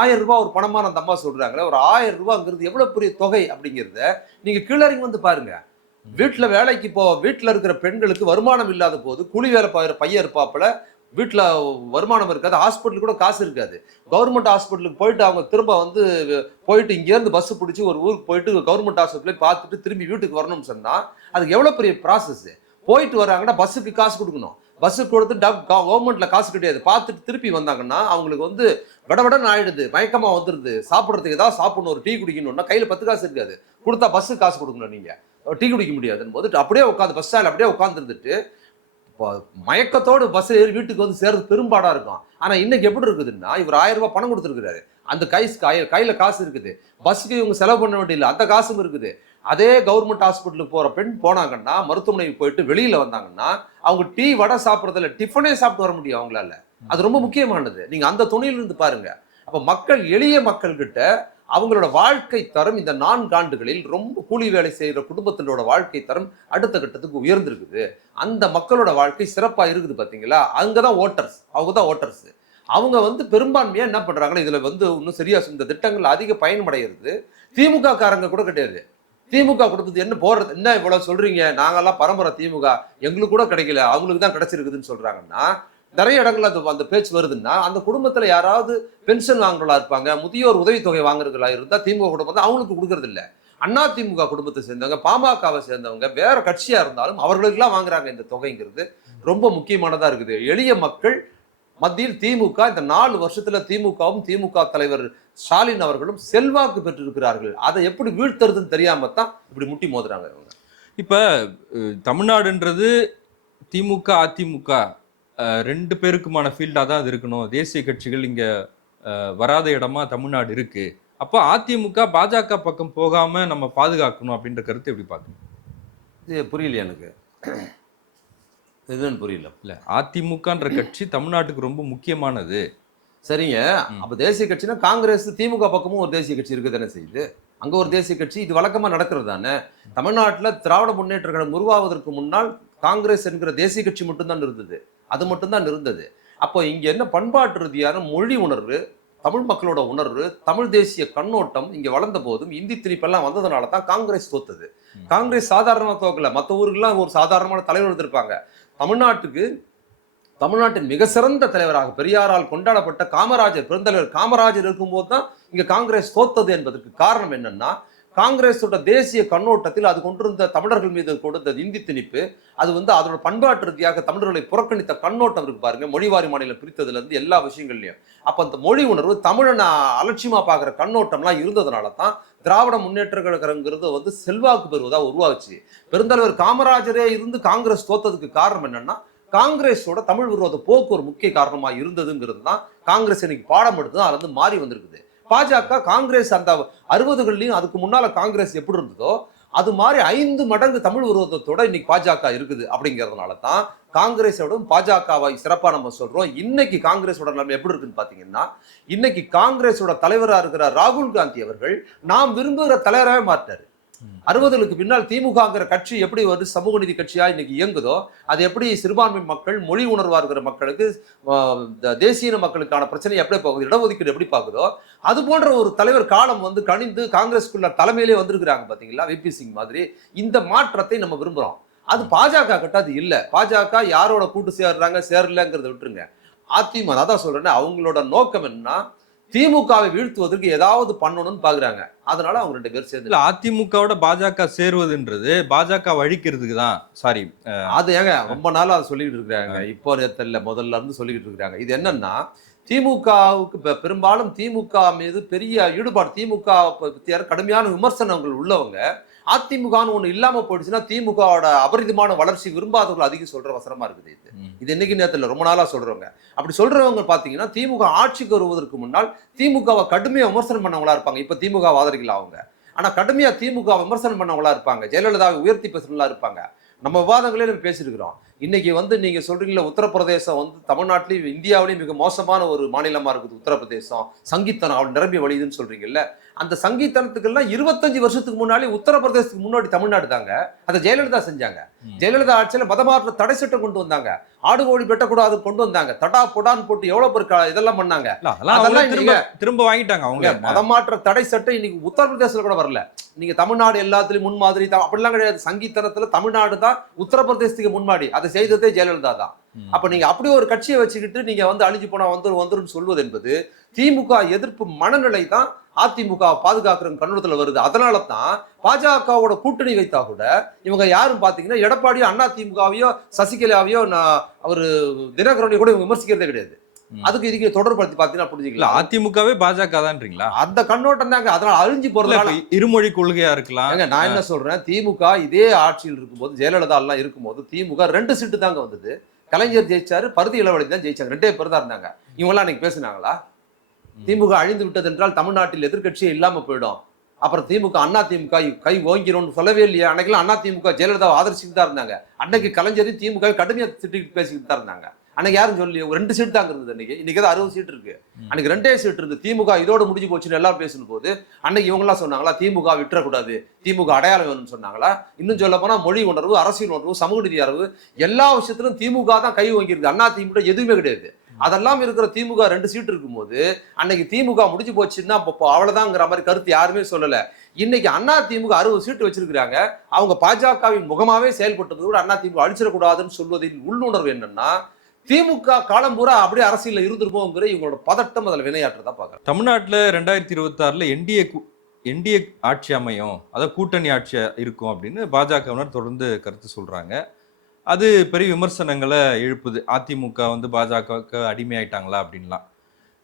B: ஆயிரம் ரூபாய் ஒரு பணமாக அந்த அம்மா சொல்கிறாங்களே ஒரு ஆயிரம் ரூபாங்கிறது எவ்வளோ பெரிய தொகை அப்படிங்கிறத நீங்கள் கீழறங்கி வந்து பாருங்க. வீட்டில் வேலைக்கு போ வீட்டில் இருக்கிற பெண்களுக்கு வருமானம் இல்லாத போது கூலி வேலை பாக்குற பையன் இருப்பாப்புல வீட்டில் வருமானம் இருக்காது ஹாஸ்பிட்டல் கூட காசு இருக்காது. கவர்மெண்ட் ஹாஸ்பிட்டலுக்கு போயிட்டு அவங்க திரும்ப வந்து போயிட்டு இங்கேருந்து பஸ் பிடிச்சி ஒரு ஊருக்கு போயிட்டு கவர்மெண்ட் ஹாஸ்பிட்டலே பார்த்துட்டு திரும்பி வீட்டுக்கு வரணும்னு சொன்னால் அதுக்கு எவ்வளோ பெரிய ப்ராசஸ்ஸு போயிட்டு வராங்கன்னா பஸ்ஸுக்கு காசு கொடுக்கணும். பஸ்ஸு கொடுத்து டப் கவர்மெண்ட்டில் காசு கிடையாது. பார்த்துட்டு திருப்பி வந்தாங்கன்னா அவங்களுக்கு வந்து விடவிடன்னு ஆயிடுது மயக்கமாக வந்துடுது சாப்பிட்றதுக்கு ஏதாவது சாப்பிடணும் ஒரு டீ குடிக்கணும்னா கையில் பத்து காசு இருக்காது. கொடுத்தா பஸ்ஸுக்கு காசு கொடுக்கணும் நீங்கள் டீ குடிக்க முடியாதுன்னு போது அப்படியே உட்காந்து பஸ் ஸ்டாண்ட் அப்படியே உட்காந்துருந்துட்டு மயக்கத்தோடு பஸ்ஸில் ஏறி வீட்டுக்கு வந்து சேர்றது பெரும்பாடாக இருக்கும். ஆனால் இன்னைக்கு எப்படி இருக்குதுன்னா இவர் ஆயிரம் ரூபாய் பணம் கொடுத்துருக்குறாரு. அந்த கை கையில் கையில் காசு இருக்குது. பஸ்ஸுக்கு இவங்க செலவு பண்ண வேண்டியதில்லை. அந்த காசும் இருக்குது. அதே கவர்மெண்ட் ஹாஸ்பிட்டலுக்கு போகிற பெண் போனாங்கன்னா மருத்துவமனைக்கு போயிட்டு வெளியில் வந்தாங்கன்னா அவங்க டீ வடை சாப்பிட்றதுல டிஃபனே சாப்பிட்டு வர முடியும் அவங்களால. அது ரொம்ப முக்கியமானது. நீங்கள் அந்த துணையில இருந்து பாருங்க. அப்போ மக்கள் எளிய மக்கள்கிட்ட அவங்களோட வாழ்க்கை தரம் இந்த நான்கு ஆண்டுகளில் ரொம்ப கூலி வேலை செய்கிற குடும்பத்தினோட வாழ்க்கை தரம் அடுத்த கட்டத்துக்கு உயர்ந்திருக்குது. அந்த மக்களோட வாழ்க்கை சிறப்பாக இருக்குது பார்த்திங்களா அங்கே தான் ஓட்டர்ஸ் அவங்க தான் ஓட்டர்ஸ் அவங்க வந்து பெரும்பான்மையாக என்ன பண்ணுறாங்கன்னா இதில் வந்து இன்னும் சரியா இந்த திட்டங்கள் அதிக பயன்படைகிறது திமுக காரங்க கூட கிடையாது. திமுக கொடுத்தது என்ன போடுறது? என்ன இவ்வளவு சொல்றீங்க? நாங்கெல்லாம் பரம்பரை திமுக. எங்களுக்கு கூட கிடைக்கல. அவங்களுக்கு தான் கிடைச்சிருக்குதுன்னு சொல்றாங்கன்னா நிறைய இடங்கள்ல அது அந்த பேச்சு வருதுன்னா அந்த குடும்பத்துல யாராவது பென்ஷன் வாங்குறவங்களா இருப்பாங்க முதியோர் உதவித்தொகை வாங்குறவங்களா இருந்தா திமுக குடும்பம் தான் அவங்களுக்கு கொடுக்கறது இல்ல. அண்ணா திமுக குடும்பத்தை சேர்ந்தவங்க பாமகவை சேர்ந்தவங்க வேற கட்சியா இருந்தாலும் அவர்களுக்கெல்லாம் வாங்குறாங்க இந்த தொகைங்கிறது ரொம்ப முக்கியமானதா இருக்குது. எளிய மக்கள் மத்தியில் திமுக இந்த நாலு வருஷத்துல திமுகவும் திமுக தலைவர் ஸ்டாலின் அவர்களும் செல்வாக்கு பெற்றிருக்கிறார்கள். அதை எப்படி வீழ்த்துறதுன்னு தெரியாம தான் இப்படி முட்டி மோதுறாங்க இவங்க.
A: இப்போ தமிழ்நாடுன்றது திமுக அதிமுக ரெண்டு பேருக்குமான ஃபீல்டாக தான் அது இருக்கணும். தேசிய கட்சிகள் இங்கே வராத இடமா தமிழ்நாடு இருக்கு. அப்போ அதிமுக பாஜக பக்கம் போகாம நம்ம பாதுகாக்கணும் அப்படின்ற கருத்து எப்படி பார்க்கணும்
B: இது புரியல எனக்கு. இதுன்னு புரியல.
A: இல்ல அதிமுகன்ற கட்சி தமிழ்நாட்டுக்கு ரொம்ப முக்கியமானது.
B: சரிங்க. அப்ப தேசிய கட்சினா காங்கிரஸ் திமுக பக்கமும் ஒரு தேசிய கட்சி இருக்கு தானே செய்யுது. அங்க ஒரு தேசிய கட்சி இது வழக்கமா நடக்கிறது தானே தமிழ்நாட்டுல திராவிட முன்னேற்ற கழகம் உருவாவதற்கு முன்னால் காங்கிரஸ் என்கிற தேசிய கட்சி மட்டும்தான் இருந்தது. அது மட்டும்தான் இருந்தது. அப்போ இங்க என்ன பண்பாட்டு ரீதியான மொழி உணர்வு தமிழ் மக்களோட உணர்வு தமிழ் தேசிய கண்ணோட்டம் இங்க வளர்ந்த போதும் இந்தி திணிப்பெல்லாம் வந்ததுனால தான் காங்கிரஸ் தோத்தது. காங்கிரஸ் சாதாரணமா தோக்கல மற்ற ஊருக்கெல்லாம் ஒரு சாதாரணமான தலைவர் இருந்திருப்பாங்க தமிழ்நாட்டுக்கு தமிழ்நாட்டின் மிக சிறந்த தலைவராக பெரியாரால் கொண்டாடப்பட்ட காமராஜர் பெருந்தலைவர் காமராஜர் இருக்கும்போது தான் இங்க காங்கிரஸ் தோத்தது என்பதற்கு காரணம் என்னன்னா காங்கிரஸோட தேசிய கண்ணோட்டத்தில் அது கொண்டிருந்த தமிழர்கள் மீது கொடுத்த இந்தி திணிப்பு அது வந்து அதோட பண்பாட்டு ரீதியாக தமிழர்களை புறக்கணித்த கண்ணோட்டம் இருக்கு பாருங்க. மொழிவாரி மாநிலம் பிரித்ததுலேருந்து எல்லா விஷயங்கள்லையும். அப்போ அந்த மொழி உணர்வு தமிழனை அலட்சியமாக பார்க்குற கண்ணோட்டம்லாம் இருந்ததுனால தான் திராவிட முன்னேற்ற கழகங்கிறது வந்து செல்வாக்கு பெறுவதாக உருவாச்சு. பெருந்தலைவர் காமராஜரே இருந்து காங்கிரஸ் தோத்ததுக்கு காரணம் என்னன்னா காங்கிரஸோட தமிழ் விரோத போக்கு ஒரு முக்கிய காரணமாக இருந்ததுங்கிறது தான் காங்கிரஸ் இன்னைக்கு பாடம் எடுத்து அது வந்து மாறி வந்திருக்குது. பாஜக காங்கிரஸ் அந்த அறுபதுகள்லையும் அதுக்கு முன்னால காங்கிரஸ் எப்படி இருந்ததோ அது மாதிரி ஐந்து மடங்கு தமிழ் விரோதத்தோட இன்னைக்கு பாஜக இருக்குது அப்படிங்கிறதுனால தான் காங்கிரஸோடும் பாஜகவை சிறப்பாக நம்ம சொல்றோம். இன்னைக்கு காங்கிரஸோட நிலைமை எப்படி இருக்குன்னு பாத்தீங்கன்னா இன்னைக்கு காங்கிரஸோட தலைவராக இருக்கிற ராகுல் காந்தி அவர்கள் நாம் விரும்புகிற தலைவராகவே
A: மாற்றினார்
B: அறுபதுகளுக்கு பின்னால் திமுகங்கிற கட்சி எப்படி வந்து சமூக நீதி கட்சியா இன்னைக்கு இயங்குதோ அது எப்படி சிறுபான்மை மக்கள் மொழி உணர்வா இருக்கிற மக்களுக்கு தேசிய மக்களுக்கான பிரச்சனை எப்படி போகுது இடஒதுக்கீடு எப்படி பார்க்குதோ அது போன்ற ஒரு தலைவர் காலம் வந்து கணிந்து காங்கிரஸ்குள்ள தலைமையிலே வந்திருக்கிறாங்க பாத்தீங்களா விபி சிங் மாதிரி. இந்த மாற்றத்தை நம்ம விரும்புறோம். அது பாஜக கிட்ட அது இல்ல. பாஜக யாரோட கூட்டு சேர்றாங்க சேரலங்கிறத விட்டுருங்க. அதிமுக அதான் சொல்றேன்னா அவங்களோட நோக்கம் என்னன்னா திமுகவை வீழ்த்துவதற்கு ஏதாவது பண்ணணும்னு பாக்குறாங்க. அதனால அவங்க ரெண்டு பேர் சேர்ந்து
A: அதிமுகவோட பாஜக சேருவதுன்றது பாஜக அழிக்கிறதுக்கு தான். சாரி
B: அது ஏங்க ரொம்ப நாளா அதை சொல்லிக்கிட்டு இருக்கிறாங்க. இப்போ தெரியல முதல்ல இருந்து சொல்லிக்கிட்டு இருக்கிறாங்க. இது என்னன்னா திமுகவுக்கு பெரும்பாலும் திமுக மீது பெரிய ஈடுபாடு திமுக பத்தியான கடுமையான விமர்சனங்கள் உள்ளவங்க அதிமுகன்னு ஒண்ணு இல்லாம போயிடுச்சுன்னா திமுகவோட அபரிதமான வளர்ச்சி விரும்பாதவர்கள் அதிகம் சொல்ற வசனமா இருக்குது இது. இது இன்னைக்கு நேரத்தில் ரொம்ப நாளா சொல்றவங்க. அப்படி சொல்றவங்க பாத்தீங்கன்னா திமுக ஆட்சிக்கு வருவதற்கு முன்னால் திமுகவை கடுமையா விமர்சனம் பண்ணவங்களா இருப்பாங்க. இப்ப திமுக ஆதரிக்கல அவங்க. ஆனா கடுமையா திமுக விமர்சனம் பண்ணவங்களா இருப்பாங்க. ஜெயலலிதாவை உயர்த்தி பேசுறவங்களா இருப்பாங்க. நம்ம விவாதங்களே நம்ம பேசியிருக்கிறோம். இன்னைக்கு வந்து நீங்க சொல்றீங்களா உத்தரப்பிரதேசம் வந்து தமிழ்நாட்டிலையும் இந்தியாவிலையும் மிக மோசமான ஒரு மாநிலமா இருக்குது உத்தரப்பிரதேசம். சங்கீத்தனம் அவள் நிரம்பி வழியுதுன்னு சொல்றீங்கல்ல. அந்த சங்கீத்தனத்துக்கெல்லாம் இருபத்தஞ்சு வருஷத்துக்கு முன்னாடி உத்தரப்பிரதேசத்துக்கு முன்னாடி தமிழ்நாடு தாங்க அதை ஜெயலலிதா செஞ்சாங்க. ஜெயலலிதா ஆட்சியில மதமாற்ற தடை சட்டம் கொண்டு வந்தாங்க. ஆடு கோழி வெட்டக்கூடாது கொண்டு வந்தாங்க. தடா பொடான்னு போட்டு எவ்வளவு பேர் இதெல்லாம் பண்ணாங்க.
A: அதெல்லாம் திரும்ப திரும்ப வாங்கிட்டாங்க அவங்க
B: மதமாற்ற தடை சட்டம் இன்னைக்கு உத்தரப்பிரதேசத்துல கூட வரல. நீங்க தமிழ்நாடு எல்லாத்துலயும் முன்மாதிரி த- அப்படிலாம் கிடையாது. சங்கீத்தனத்துல தமிழ்நாடு தான் உத்தரப்பிரதேசத்துக்கு முன்மாடி அதை செய்ததே ஜெயலலிதா தான். அப்ப நீங்க அப்படி ஒரு கட்சியை வச்சுக்கிட்டு நீங்க வந்து அழிஞ்சு போனா வந்துரும் வந்துரும் சொல்வது என்பது திமுக எதிர்ப்பு மனநிலை தான் அதிமுக பாதுகாக்கிற கண்ணோட்டத்துல வருது. அதனால தான் பாஜகவோட கூட்டணி வைத்தா கூட இவங்க யாரும் பாத்தீங்கன்னா எடப்பாடியோ அண்ணா திமுகவையோ சசிகலாவையோ நான் அவரு தினகரனையோ கூட இவங்க விமர்சிக்கிறதே கிடையாது. அதுக்கு இதுக்கு தொடர்படுத்தி பாத்தீங்கன்னா புரிஞ்சுக்கலாம்
A: அதிமுகவே பாஜக தான்றீங்களா
B: அந்த கண்ணோட்டம் தாங்க. அதனால அழிஞ்சு போறதுனால
A: இருமொழி கொள்கையா இருக்கலாம்.
B: நான் என்ன சொல்றேன்? திமுக இதே ஆட்சியில் இருக்கும்போது ஜெயலலிதா எல்லாம் இருக்கும்போது திமுக ரெண்டு சீட்டு தாங்க வந்தது. கலைஞர் ஜெயிச்சாரு பருத்தி இளவழி தான் ஜெயிச்சாங்க. ரெண்டே பேர் தான் இருந்தாங்க. இவங்க எல்லாம் அன்னைக்கு பேசுனாங்களா? திமுக அழிந்து விட்டது என்றால் தமிழ்நாட்டில் எதிர்க்கட்சியே இல்லாம போயிடும். அப்புறம் திமுக அண்ணா திமுக கை ஓங்கிரும்னு சொல்லவே இல்லையா. அன்னைக்கெல்லாம் அண்ணா திமுக ஜெயலலிதா ஆதரிச்சுட்டு தான் இருந்தாங்க. அன்னைக்கு கலைஞரையும் திமுக கடுமையா திட்டிட்டு பேசிக்கிட்டு தான் இருந்தாங்க. அன்னைக்கு யாரும் சொல்லி ஒரு ரெண்டு சீட் தாங்க இருந்தது அன்னைக்கு. இன்னைக்கு தான் அறுபது சீட் இருக்கு. அன்னைக்கு ரெண்டே சீட் இருந்து திமுக இதோட முடிஞ்சு போச்சுன்னு எல்லாம் பேசும் போது அன்னைக்கு இவங்க எல்லாம் சொன்னாங்களா திமுக விட்டுறக்கூடாது திமுக அடையாளம் வேணும்னு சொன்னாங்களா? இன்னும் சொல்ல போனா மொழி உணர்வு அரசியல் உணர்வு சமூக நீதி உணர்வு எல்லா விஷயத்திலும் திமுக தான் கை வாங்கியிருக்கு அண்ணா திமுக எதுவுமே கிடையாது. அதெல்லாம் இருக்கிற திமுக ரெண்டு சீட் இருக்கும்போது அன்னைக்கு திமுக முடிஞ்சு போச்சுன்னா அப்போ அவ்வளோதாங்கிற மாதிரி கருத்து யாருமே சொல்லல. இன்னைக்கு அண்ணா திமுக அறுபது சீட்டு வச்சிருக்கிறாங்க. அவங்க பாஜகவின் முகமாவே செயல்பட்டது கூட அண்ணா திமுக அழிச்சிடக்கூடாதுன்னு சொல்வதில் உள்ளுணர்வு என்னன்னா திமுக காலம் பூரா அப்படியே அரசியலில் இருந்துருமோங்கிற இவங்களோட பதட்டம் அதில் வினையாற்றதா பார்க்க
A: தமிழ்நாட்டில் ரெண்டாயிரத்தி இருபத்தி ஆறில் என்டிஏ என்டிஏ ஆட்சி அமையும். அதாவது கூட்டணி ஆட்சி இருக்கும் அப்படின்னு பாஜகவினர் தொடர்ந்து கருத்து சொல்கிறாங்க அது பெரிய விமர்சனங்களை எழுப்புது. அதிமுக வந்து பாஜகவுக்கு அடிமையாயிட்டாங்களா அப்படின்லாம்.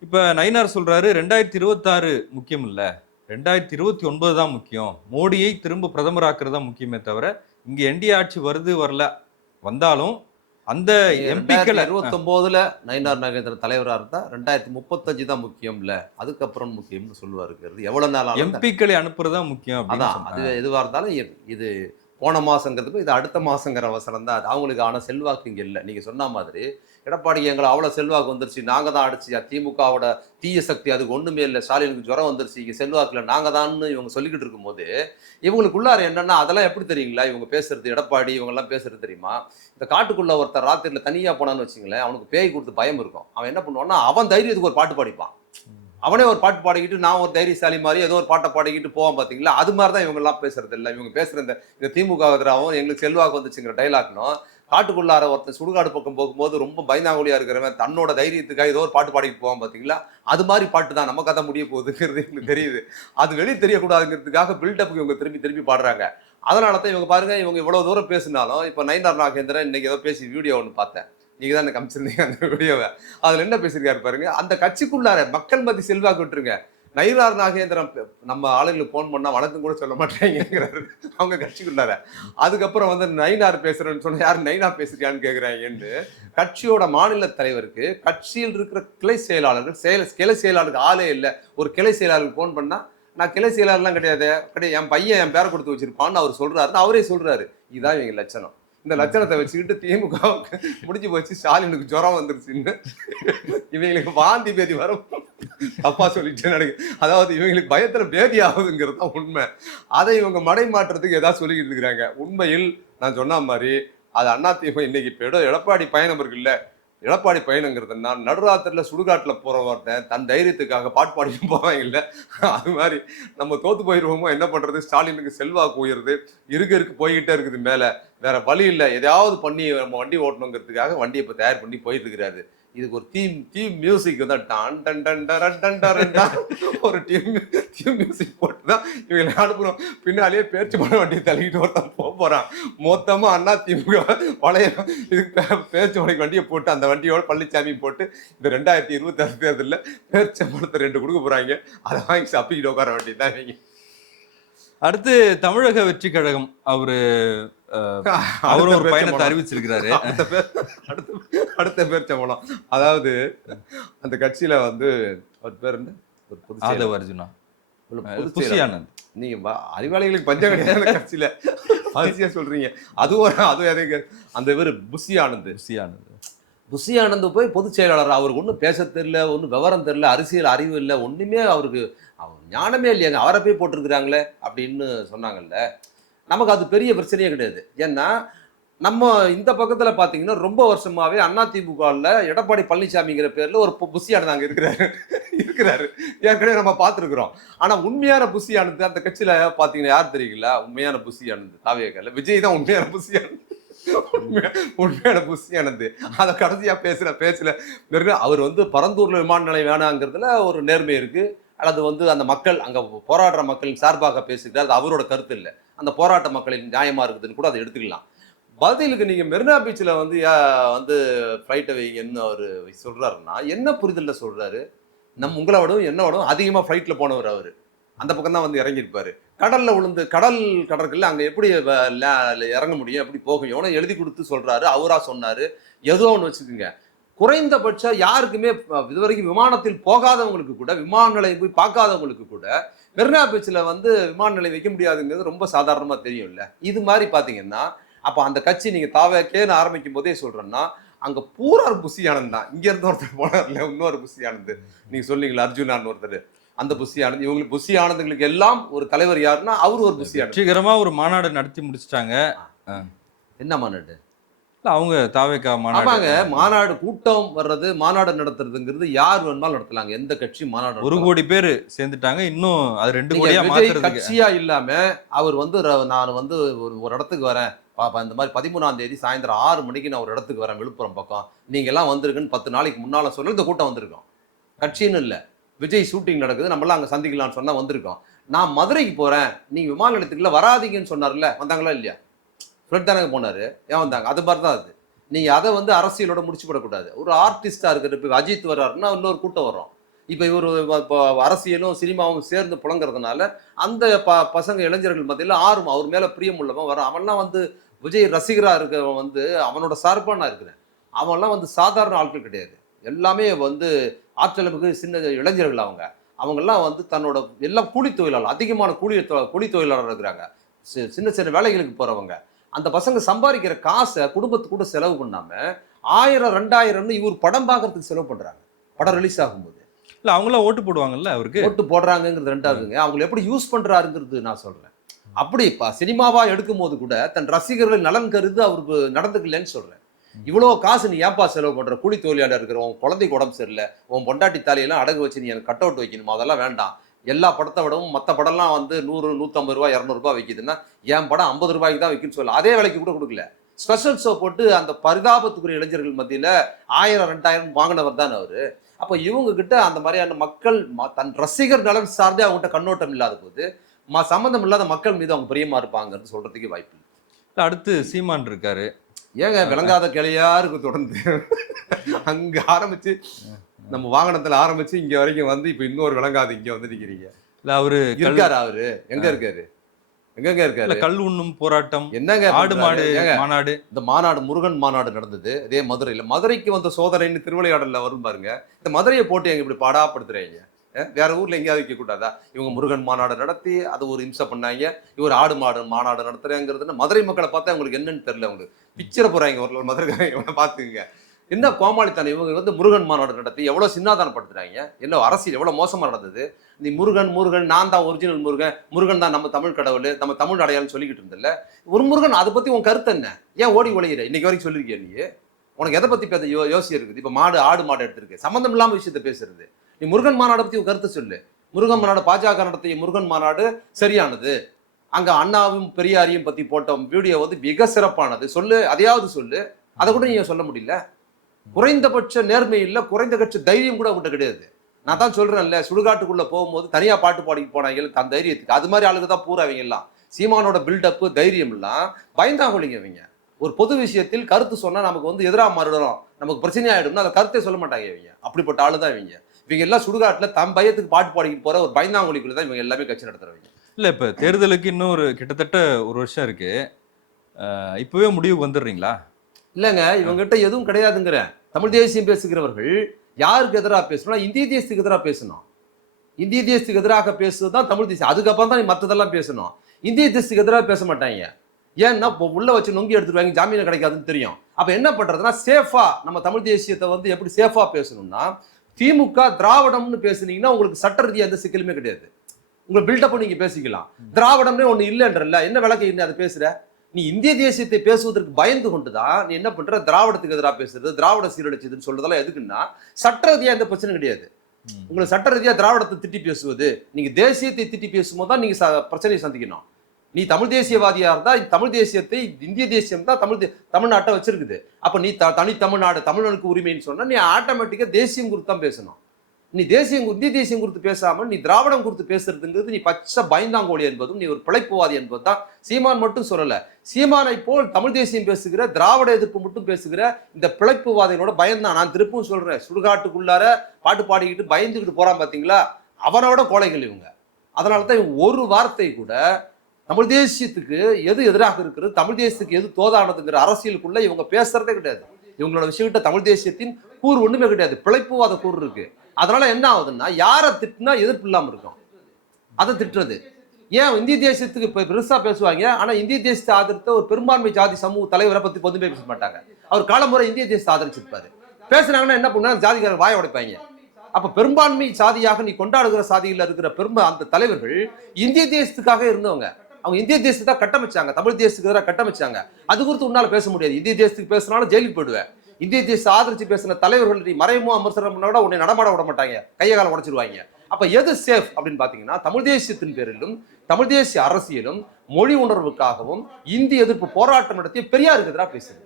A: இப்போ நயினார் சொல்றாரு ரெண்டாயிரத்தி இருபத்தாறு முக்கியம் இல்லை. ரெண்டாயிரத்தி இருபத்தி ஒன்பது தான் முக்கியம். மோடியை திரும்ப பிரதமராக்குறது தான் முக்கியமே தவிர இங்க என்டிஏ ஆட்சி வருது வரல வந்தாலும் அந்த எம்பிக்களை
B: இருபத்தி ஒன்பதுல நயினார் நாகேந்திரன் தலைவரா இருந்தா ரெண்டாயிரத்தி முப்பத்தஞ்சு தான் முக்கியம் இல்ல. அதுக்கப்புறம் முக்கியம்னு சொல்லுவாருங்கிறது எவ்வளவு நாள்
A: எம்பிக்களை அனுப்புறது தான் முக்கியம் அப்படின்னு
B: அதான் அது
A: சொன்னாங்க.
B: எதுவா இருந்தாலும் இது போன மாதங்கிறதுக்கு இது அடுத்த மாதங்கிற அவசரம் தான். அது அவங்களுக்கு ஆனால் செல்வாக்கு இங்கே இல்லை. நீங்கள் சொன்ன மாதிரி எடப்பாடி எங்களை அவ்வளோ செல்வாக்கு வந்துருச்சு. நாங்கள் தான் அடிச்சு திமுகவோட தீய சக்தி அதுக்கு ஒன்றுமே இல்லை. ஸ்டாலினுக்கு ஜுரம் வந்துருச்சு. இங்கே செல்வாக்கில் நாங்கள் தான்னு இவங்க சொல்லிக்கிட்டு இருக்கும்போது இவங்களுக்குள்ளார என்னென்னா அதெல்லாம் எப்படி தெரியுங்களா? இவங்க பேசுறது எடப்பாடி இவங்கெல்லாம் பேசுறது தெரியுமா? இந்த காட்டுக்குள்ளே ஒருத்தர் ராத்திரியில் தனியாக போனான்னு வச்சுங்களேன் அவனுக்கு பேய் கொடுத்து பயம் இருக்கும். அவன் என்ன பண்ணுவான்னா அவன் தைரியத்துக்கு ஒரு பாட்டு பாடிப்பான். அவனே ஒரு பாட்டு பாடிக்கிட்டு நான் ஒரு தைரியசாலி மாதிரி ஏதோ ஒரு பாட்டை பாடிக்கிட்டு போவான் பார்த்தீங்களா அது மாதிரி தான் இவங்கெல்லாம் பேசுறது இல்லை. இவங்க பேசுகிற இந்த இந்த திமுக எதிராகவும் எங்களுக்கு செல்வாக்கு வந்துச்சுங்கிற டைலாக்னும் காட்டுக்குள்ளார ஒருத்தன் சுடுகாடு பக்கம் போகும்போது ரொம்ப பயந்தாங்குழியா இருக்கிறவன் தன்னோட தைரியத்துக்காக ஏதோ ஒரு பாட்டு பாடிட்டு போவான் பார்த்தீங்களா அது மாதிரி பாட்டு தான் நம்ம கதை முடிய போகுதுங்கிறது எங்களுக்கு தெரியுது. அது வெளியே தெரியக்கூடாதுங்கிறதுக்காக பில்டப்புக்கு இவங்க திரும்பி திரும்பி பாடுறாங்க. அதனால தான் இவங்க பாருங்க இவங்க இவ்வளோ தூரம் பேசினாலும் இப்போ நயினார் நாகேந்திரன் இன்னைக்கு ஏதோ பேசி வீடியோ ஒன்று பார்த்தேன். நீங்கள் தான் எனக்கு அமைச்சிருந்தீங்க அந்த வீடியோவை. அதில் என்ன பேசியிருக்காரு பாருங்க அந்த கட்சிக்குள்ளார மக்கள் மத்தி செல்வாக்கு விட்டுருங்க. நயிலார் நாகேந்திரன் நம்ம ஆளுங்களுக்கு ஃபோன் பண்ணால் வணக்கம் கூட சொல்ல மாட்டேங்கிறாரு. அவங்க கட்சிக்குள்ளார. அதுக்கப்புறம் வந்து நயினார் பேசுகிறேன்னு சொன்னா யார் நயினா பேசுறியான்னு கேட்குறாங்கன்னு கட்சியோட மாநில தலைவருக்கு கட்சியில் இருக்கிற கிளை செயலாளர்கள் செயல கிளை செயலாளருக்கு ஆளே இல்லை. ஒரு கிளை செயலாளருக்கு ஃபோன் பண்ணால் நான் கிளை செயலாளர்லாம் கிடையாது கிடையாது. என் பையன் என் பேரை கொடுத்து வச்சிருப்பான்னு அவர் சொல்கிறாருன்னு அவரே சொல்கிறாரு இதுதான் இவங்க லட்சணம். இந்த லட்சணத்தை வச்சுக்கிட்டு திமுக முடிஞ்சு போச்சு ஸ்டாலினுக்கு ஜுரம் வந்துருச்சுன்னு. இவங்களுக்கு வாந்தி பேதி வரும். தப்பா சொல்லிட்டு நடக்கு அதாவது இவங்களுக்கு பயத்துல பேதி ஆகுதுங்கிறது தான் உண்மை. அதை இவங்க மடை மாற்றத்துக்கு ஏதாவது சொல்லிக்கிட்டு இருக்கிறாங்க. உண்மையில் நான் சொன்ன மாதிரி அது அண்ணா திமுக இன்னைக்கு இப்போ எடப்பாடி பயணம் இருக்குல்ல. எடப்பாடி பயணங்கிறது நான் நடுராத்திரில் சுடுகாட்டில் போகிறவர்கிட்ட தன் தைரியத்துக்காக பாட்டு பாடிட்டு போவாங்க அது மாதிரி நம்ம தோத்து போயிடுவோமோ என்ன பண்ணுறது ஸ்டாலினுக்கு செல்வாக்கு உயருது. இருக்க இருக்கு போய்கிட்டே இருக்குது மேலே. வேற வழி இல்லை. எதையாவது பண்ணி நம்ம வண்டி ஓட்டணுங்கிறதுக்காக வண்டியை இப்போ தயார் பண்ணி போயிட்டு இருக்கிறாரு. இதுக்கு ஒரு தீம் தீம் மியூசிக் தான் டான் டன் டன் டரன் டன் டரன் ஒரு டீம் தீம் மியூசிக் போட்டு தான் இவங்களை அனுப்புகிறோம் பின்னாலேயே பேச்சு பண்ண வண்டி தள்ளிக்கிட்டு ஒருத்தன் போக போகிறான் மொத்தமாக அண்ணா திமுக பழைய இதுக்கு பேச்சு வடைக்கு வண்டியை போட்டு அந்த வண்டியோட பழனிசாமி போட்டு இந்த ரெண்டாயிரத்தி இருபத்தாறு தேர்தலில் பேச்சு பணத்தை ரெண்டு கொடுக்க போகிறாங்க அதை வாங்கி சப்பிக்கிட்டு உட்கார வேண்டியது தான் இவங்க.
A: அடுத்து தமிழக வெற்றி கழகம். அவர் அவரும் ஒரு பயணத்தை. அறிவிச்சிருக்கிறாரு.
B: அடுத்த பேர் அடுத்த அடுத்த பேர் சம்பளம் அதாவது அந்த கட்சியில வந்து அவர் பேர் என்ன? ஒரு.
A: ஆதவ அர்ஜுனா. புசி
B: நீங்க அறிவாளிகளுக்கு பஞ்சம் கிடையாது கட்சியில. அதிசயா சொல்றீங்க. அது ஒரு அது எதுக்கு அந்த பேர் புஷி ஆனந்த்.
A: புசி ஆனந்த்.
B: புஷி ஆனந்த் போய் பொதுச் செயலாளர் அவருக்கு ஒன்றும் பேச தெரியல ஒன்றும் விவரம் தெரியல அரசியல் அறிவு இல்லை ஒண்ணுமே அவருக்கு அவர் ஞானமே இல்லையாங்க. அவரை போய் போட்டிருக்கிறாங்களே அப்படின்னு சொன்னாங்கல்ல. நமக்கு அது பெரிய பிரச்சனையே கிடையாது. ஏன்னா நம்ம இந்த பக்கத்தில் பார்த்தீங்கன்னா ரொம்ப வருஷமாவே அதிமுகவில் எடப்பாடி பழனிசாமிங்கிற பேரில் ஒரு பு- அங்கே இருக்கிறாரு. இருக்கிறாரு. ஏற்கனவே நம்ம பார்த்துருக்குறோம் ஆனால் உண்மையான புசியானது அந்த கட்சியில் பார்த்தீங்கன்னா யார் தெரியல உண்மையான புசியானது ஆனந்த் தாவியக்கல்ல விஜய் தான் உண்மையான புசியானது உண்மையான புஷியானது அதை கடைசியாக பேசுகிற பேச்சுல அவர் வந்து பரந்தூரில் விமான நிலையம் வேணாங்கிறதுல ஒரு நேர்மை இருக்குது அல்லது வந்து அந்த மக்கள் அங்கே போராடுற மக்களின் சார்பாக பேசுகிறார் அது அவரோட கருத்து இல்லை. அந்த போராட்ட மக்களின் நியாயமாக இருக்குதுன்னு கூட அதை எடுத்துக்கலாம். பதிலுக்கு நீங்கள் மெரினா பீச்சில் வந்து வந்து ஃப்ளைட்டை வைங்கன்னு அவர் சொல்கிறாருன்னா என்ன புரிதலில் சொல்கிறாரு நம்ம உங்களை விடவும் என்ன விடவும் அதிகமா போனவர் அவர். அந்த பக்கம் தான் வந்து இறங்கியிருப்பார். கடலில் விழுந்து கடல் கடற்கல்ல அங்கே எப்படி இறங்க முடியும் எப்படி போகும் எவனோ எழுதி கொடுத்து சொல்கிறாரு அவராக சொன்னார். ஏதோ ஒன்று வச்சுக்கோங்க. குறைந்தபட்சம் யாருக்குமே இதுவரைக்கும் விமானத்தில் போகாதவங்களுக்கு கூட விமான நிலையம் போய் பார்க்காதவங்களுக்கு கூட மெரினா பீச்சில் வந்து விமான நிலையம் வைக்க முடியாதுங்கிறது ரொம்ப சாதாரணமா தெரியும்ல. இது மாதிரி பாத்தீங்கன்னா அப்ப அந்த கட்சி நீங்க தாவேக்கேன்னு ஆரம்பிக்கும் போதே சொல்றேன்னா அங்க பூரா ஆனந்த் தான். இங்க இருந்து ஒருத்தர் போனார்ல இன்னொரு புஷி ஆனந்த் நீங்க சொன்னீங்களா அர்ஜுனான்னு ஒருத்தர். அந்த புஷி ஆனந்த் இவங்களுக்கு புஷி ஆனந்துங்களுக்கு எல்லாம் ஒரு தலைவர் யாருன்னா அவர் ஒரு புஷி ஆனந்த்
A: வெற்றிகரமா ஒரு மாநாடு நடத்தி முடிச்சிட்டாங்க.
B: என்ன மாநாடு?
A: அவங்க தாவேக்கா
B: ஆமாங்க
A: மாநாடு
B: மாநாடு கூட்டம் வர்றது மாநாடு நடத்துறதுங்கிறது யார் வேணுமாலும் நடத்தலாங்க. எந்த கட்சி மாநாடு
A: ஒரு. கோடி பேர் சேர்ந்துட்டாங்க இன்னும் அது ரெண்டு கோடியா
B: கட்சியா இல்லாம அவர் வந்து நான் வந்து ஒரு ஒரு இடத்துக்கு வரேன். பாப்பா இந்த மாதிரி பதிமூணாம் தேதி சாயந்தரம் ஆறு மணிக்கு நான் ஒரு இடத்துக்கு வரேன் விழுப்புரம் பக்கம். நீங்க எல்லாம் வந்திருக்குன்னு பத்து நாளைக்கு முன்னால சொல்லி இந்த கூட்டம் வந்திருக்கோம். கட்சின்னு இல்ல. விஜய் ஷூட்டிங் நடக்குது நம்மளாம் அங்க சந்திக்கலாம்னு சொன்னா வந்திருக்கோம். நான் மதுரைக்கு போறேன். நீங்க விமான நிலையத்துக்குள்ள வராதீங்கன்னு சொன்னார்ல வந்தாங்களா இல்லையா? ஃப்ளட் தானே போனார். ஏன் வந்தாங்க? அது மாதிரி தான் அது. நீங்கள் அதை வந்து அரசியலோட முடிச்சு போடக்கூடாது ஒரு ஆர்டிஸ்டாக இருக்கிற இப்போ அஜித் வர்றாருன்னா இன்னொரு கூட்டம் வரும். இப்போ இவர் இப்போ அரசியலும் சினிமாவும் சேர்ந்து புழங்குறதுனால அந்த ப பசங்க இளைஞர்கள் மத்தியில் ஆர்வம் அவர் மேலே பிரியம் உள்ளவன் வரும் அவன்லாம் வந்து விஜய் ரசிகராக இருக்கிறவன் வந்து அவனோட சார்பாக நான் இருக்கிறேன். அவன்லாம் வந்து சாதாரண ஆட்கள் கிடையாது. எல்லாமே வந்து ஆற்றல் மிகு சின்ன இளைஞர்கள் அவங்க. அவங்கெல்லாம் வந்து தன்னோட எல்லாம் கூலி தொழிலாளர் அதிகமான கூலி கூலி தொழிலாளர் இருக்கிறாங்க. சி- சின்ன சின்ன வேலைகளுக்கு போகிறவங்க அந்த பசங்க சம்பாதிக்கிற காசை குடும்பத்துக்கு கூட செலவு பண்ணாம ஆயிரம் ரெண்டாயிரம்னு இவர் படம் பார்க்கறதுக்கு செலவு பண்றாங்க. படம் ரிலீஸ் ஆகும்போது.
A: இல்ல அவங்களாம் ஓட்டு போடுவாங்கல்ல அவருக்கு?
B: ஓட்டு போடுறாங்கங்கிறது ரெண்டாவதுங்க. அவங்களை எப்படி யூஸ் பண்றாருங்கிறது நான் சொல்றேன். அப்படி இப்ப சினிமாவா எடுக்கும் போது கூட தன் ரசிகர்கள் நலன் கருது அவருக்கு நடந்துக்கலன்னு சொல்றேன். இவ்வளோ காசு நீ ஏன்பா செலவு பண்ற? கூலி தொழிலாளர் இருக்கிற உன் குழந்தைக்கு உடம்பு சரியில்லை உன் பொண்டாட்டி தாலியெல்லாம் அடகு வச்சு நீ எனக்கு கட் அவுட் வைக்கணுமா? அதெல்லாம் வேண்டாம். எல்லா படத்தை விடவும் மற்ற படம்லாம் வந்து நூறு நூற்றம்பது ரூபா இரநூறுபா விற்கிதுன்னா என் படம் ஐம்பது ரூபாய்க்கு தான் விற்குன்னு சொல்லல. அதே விலைக்கு கூட கொடுக்கல. ஸ்பெஷல் ஷோ போட்டு அந்த பரிதாபத்துக்குரிய இளைஞர்கள் மத்தியில ஆயிரம் ரெண்டாயிரம் வாங்கினவர் தானே அவரு. அப்போ இவங்க கிட்ட அந்த மாதிரியான மக்கள் ம- தன் ரசிகர் நலன் சார்ந்தே அவங்ககிட்ட கண்ணோட்டம் இல்லாத போது ம சம்மந்தம் இல்லாத மக்கள் மீது அவங்க பிரியமா இருப்பாங்கன்னு சொல்றதுக்கு வாய்ப்பு இல்ல
A: அடுத்து சீமான் இருக்காரு.
B: ஏங்க விளங்காத கிளையா இருக்கு தொடர்ந்து. அங்க ஆரம்பிச்சு நம்ம வாகனத்துல ஆரம்பிச்சு இங்க வரைக்கும் வந்து இப்ப இன்னொரு விளங்காது இங்க வந்து நிக்கிறீங்க.
A: இல்ல அவரு
B: இருக்காரு அவரு? எங்க இருக்காரு? எங்கெங்க இருக்காரு?
A: கல் உண்ணும் போராட்டம்
B: என்னங்க
A: ஆடு? மாடு மாநாடு.
B: இந்த மாநாடு முருகன் மாநாடு நடந்தது அதே மதுரையில. மதுரைக்கு வந்த சோதனைன்னு திருவிளையாடல்ல வரும் பாருங்க. இந்த மதுரையை போட்டு எங்க இப்படி பாடாப்படுத்துறீங்க? வேற ஊர்ல எங்கேயாவது வைக்க கூடாதா? இவங்க முருகன் மாநாடு நடத்தி அது ஒரு இம்சை பண்ணாங்க. இவர் ஆடு மாடு மாநாடு நடத்துறேங்கிறது மதுரை மக்களை பார்த்தா உங்களுக்கு என்னன்னு தெரியல உங்களுக்கு. பிக்சரை போறாங்க ஒரு மதுரைக்காரங்க பார்த்துங்க என்ன கோமாளித்தனம்? இவங்க வந்து முருகன் மாநாடு நடத்தி எவ்வளோ சின்னாதானப்படுத்துறாங்க? என்ன அரசியல் எவ்வளோ மோசமாக நடந்தது? நீ முருகன் முருகன் நான் தான் ஒரிஜினல் முருகன் முருகன் தான் நம்ம தமிழ் கடவுள் நம்ம தமிழ் அடையாளம் சொல்லிக்கிட்டு இருந்தல ஒரு முருகன் அதை பற்றி உன் கருத்து என்ன? ஏன் ஓடி ஒளியிற? இன்னைக்கு வரைக்கும் சொல்லியிருக்கிய நீ? உனக்கு எதை பற்றி பேச யோ யோசி இருக்குது? இப்போ மாடு ஆடு மாடு எடுத்திருக்கு. சம்மந்தம் இல்லாமல் விஷயத்த பேசுறது. நீ முருகன் மாநாடை பற்றி உன் கருத்து சொல்லு. முருகன் மாநாடு பாஜக நடத்திய முருகன் மாநாடு சரியானது. அங்கே அண்ணாவும் பெரியாரையும் பற்றி போட்ட வீடியோ வந்து மிக சிறப்பானது. சொல்லு அதையாவது சொல்லு. அதை கூட நீங்கள் சொல்ல முடியல? குறைந்தபட்ச நேர்மை இல்லை குறைந்தபட்ச தைரியம் கூட உங்கள்கிட்ட கிடையாது. நான் தான் சொல்கிறேன்ல சுடுகாட்டுக்குள்ளே போகும்போது தனியாக பாட்டு பாடிட்டு போனாங்க தன் தைரியத்துக்கு. அது மாதிரி ஆளுங்க தான் பூரா அவங்க எல்லாம். சீமானோட பில்டப்பு தைரியம் எல்லாம் பயந்தாங்கொழிங்க அவங்க ஒரு பொது விஷயத்தில் கருத்து சொன்னால் நமக்கு வந்து எதிராக மாறிடும் நமக்கு பிரச்சனையாகிடும்னா அந்த கருத்தை சொல்ல மாட்டாங்க இவங்க. அப்படிப்பட்ட ஆளு தான் இவங்க. இவங்க எல்லாம் சுடுகாட்டில் தம் பயத்துக்கு பாட்டு பாடிக்கிட்டு போகிற ஒரு பயந்தாங்கொழிக்குள்ள தான் இவங்க எல்லாமே கட்சி நடத்துகிறவங்க
A: இல்லை இப்போ தேர்தலுக்கு இன்னும் ஒரு கிட்டத்தட்ட ஒரு வருஷம் இருக்குது இப்போவே முடிவுக்கு வந்துடுறீங்களா?
B: இல்லைங்க இவங்ககிட்ட எதுவும் கிடையாதுங்கிறேன் தமிழ் தேசியம் பேசுகிறவர்கள் யாருக்கு எதிராக பேசணும் இந்திய தேசத்துக்கு எதிராக பேசணும். இந்திய தேசத்துக்கு எதிராக பேசுவது தான் தமிழ் தேசியம். அதுக்கப்புறம் தான் நீ மற்றதெல்லாம் பேசணும். இந்திய தேசத்துக்கு எதிராக பேச மாட்டாங்க. ஏன்னா இப்போ உள்ள வச்சு நொங்கி எடுத்துருவாங்க ஜாமீன் கிடைக்காதுன்னு தெரியும். அப்போ என்ன பண்ணுறதுனா சேஃபா நம்ம தமிழ் தேசியத்தை வந்து எப்படி சேஃபா பேசணும்னா திமுக திராவிடம்னு பேசுனீங்கன்னா உங்களுக்கு சட்ட ரீதியாக எந்த சிக்கலுமே கிடையாது. உங்களை பில்டப்பும் நீங்கள் பேசிக்கலாம். திராவிடம்னே ஒன்று இல்லைன்றல என்ன விளக்கு என்ன அதை பேசுகிற நீ இந்திய தேசியத்தை பேசுவதற்கு பயந்து கொண்டுதான் நீ என்ன பண்ற? திராவிடத்துக்கு எதிராக பேசுறது திராவிட சீரழிச்சதுன்னு சொல்றதெல்லாம் எதுக்குன்னா சட்ட ரீதியா எந்த பிரச்சனை கிடையாது. உங்களுக்கு சட்ட ரீதியா திராவிடத்தை திட்டி பேசுவது நீங்க தேசியத்தை திட்டி பேசும்போது தான் நீங்க ச- பிரச்சனையை சந்திக்கணும். நீ தமிழ் தேசியவாதியா இருந்தா தமிழ் தேசியத்தை இந்திய தேசியம் தான் தமிழ் தமிழ்நாட்டை வச்சிருக்குது. அப்ப நீ தனி தமிழ்நாடு தமிழனுக்கு உரிமைன்னு சொன்னா நீ ஆட்டோமேட்டிக்கா தேசியம் குறித்து தான் பேசணும். நீ தேசியம் இந்திய தேசியம் குறித்து பேசாமல் நீ திராவிடம் குறித்து பேசுறதுங்கிறது நீ பச்சை பயந்தாங்கோழி என்பதும் நீ ஒரு பிழைப்புவாதி என்பது தான் சீமான் மட்டும் சொல்லலை. சீமானை போல் தமிழ் தேசியம் பேசுகிற திராவிட எதிர்ப்பு மட்டும் பேசுகிற இந்த பிழைப்புவாதிகளோட பயந்தான். நான் திருப்பும் சொல்றேன். சுடுகாட்டுக்குள்ளார பாட்டு பாடிக்கிட்டு பயந்துக்கிட்டு போறான் பார்த்தீங்களா அவனோட கோலைகள் இவங்க. அதனால தான் இவங்க ஒரு வார்த்தை கூட தமிழ் தேசியத்துக்கு எது எதிராக இருக்கிறது தமிழ் தேசியத்துக்கு எது தோதானதுங்கிற அரசியலுக்குள்ள இவங்க பேசுறதே கிடையாது. இவங்களோட விஷயக்கிட்ட தமிழ் தேசியத்தின் கூறு ஒண்ணுமே கிடையாது. பிழைப்புவாத கூறு இருக்கு. அதனால என்ன ஆகுதுன்னா யாரை திட்டினா எதிர்ப்பு இல்லாமல் இருக்கும். அதை திட்டுறது. ஏன் இந்திய தேசத்துக்கு இப்போ பெருசாக பேசுவாங்க? ஆனால் இந்திய தேசத்தை ஆதரித்த ஒரு பெரும்பான்மை ஜாதி சமூக தலைவரை பற்றி பொதுமே பேச மாட்டாங்க. அவர் காலமுறை இந்திய தேசத்தை ஆதரிச்சிருப்பாரு. பேசுனாங்கன்னா என்ன பண்ணா ஜாதிக்காரர் வாய உடைப்பாங்க. அப்போ பெரும்பான்மை சாதியாக நீ கொண்டாடுகிற சாதியில் இருக்கிற பெரும்ப அந்த தலைவர்கள் இந்திய தேசத்துக்காக இருந்தவங்க. அவங்க இந்திய தேசத்தை தான் கட்டமைச்சாங்க. தமிழ் தேசத்துக்கு எதிராக கட்டமைச்சாங்க. அது குறித்து உன்னால் பேச முடியாது. இந்திய தேசத்துக்கு பேசுனாலும் ஜெயிலுக்கு போயிடுவேன். இந்திய தேசிய ஆதரிச்சு பேசின தலைவர்கள் நீ மறைமுக அமர்சனம் பண்ண உன்னை நடமாட விட மாட்டாங்க. கையை காலம் உடைச்சிருவாங்க. அப்ப எது சேஃப் அப்படின்னு பாத்தீங்கன்னா தமிழ் தேசியத்தின் பேரிலும் தமிழ் தேசிய அரசியலும் மொழி உணர்வுக்காகவும் இந்திய எதிர்ப்பு போராட்டம் நடத்திய பெரியாருக்கு எதிராக பேசுது.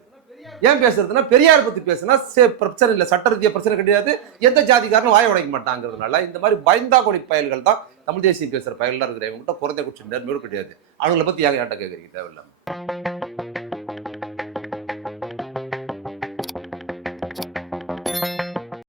B: ஏன் பேசுறதுன்னா பெரியார் பத்தி பேசுனா சே- பிரச்சனை இல்லை சட்ட ரீதியாக பிரச்சனை கிடையாது. எந்த ஜாதிக்காரனும் வாய உடைக்க மாட்டாங்கிறதுனால இந்த மாதிரி பயந்தா கொடி பயல்கள் தான் தமிழ் தேசியம் பேசுற பயல்கள் இருக்கிற இவங்ககிட்ட குறைந்த குற்றம் நேர்மையோடு கிடையாது அவங்கள பத்தி ஏன் ஏன்ட்ட கேட்கறீங்க தேவையில்லை